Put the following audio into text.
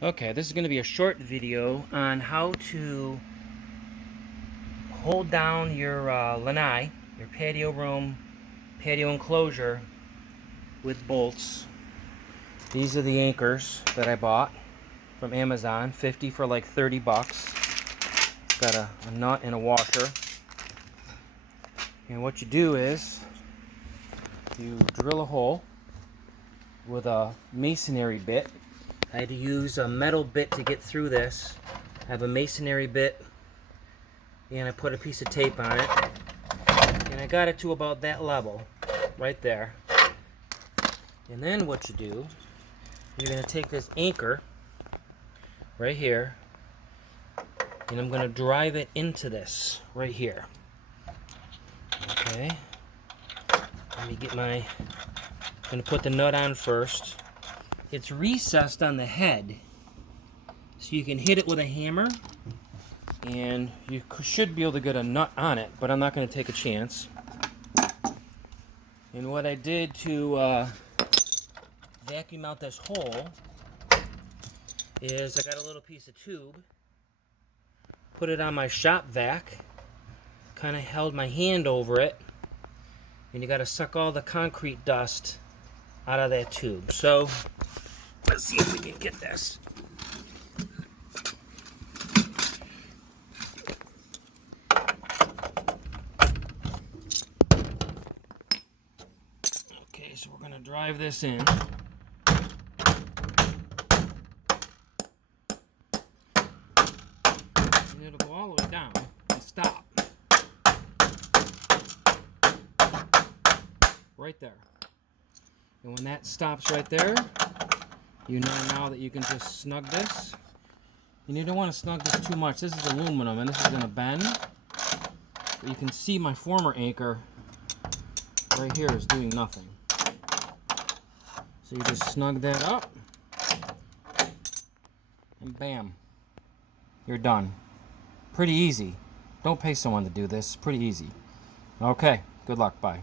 Okay, this is going to be a short video on how to hold down your lanai, your patio room, patio enclosure with bolts. These are the anchors that I bought from Amazon, 50 for like 30 bucks. It's got a nut and a washer. And what you do is you drill a hole with a masonry bit. I had to use a metal bit to get through this. I have a masonry bit and I put a piece of tape on it and I got it to about that level right there. And then what you do, you're going to take this anchor right here and I'm going to drive it into this right here. Okay, let me get my, I'm going to put the nut on first. It's recessed on the head so you can hit it with a hammer and you should be able to get a nut on it, but I'm not going to take a chance. And what I did to vacuum out this hole is I got a little piece of tube, put it on my shop vac, kind of held my hand over it, and you got to suck all the concrete dust out of that tube. So let's see if we can get this. Okay, so we're going to drive this in. And it'll go all the way down and stop. Right there. And when that stops right there, you know now that you can just snug this. And you don't want to snug this too much. This is aluminum and this is going to bend. But you can see my former anchor right here is doing nothing. So you just snug that up. And bam. You're done. Pretty easy. Don't pay someone to do this. Pretty easy. Okay. Good luck. Bye.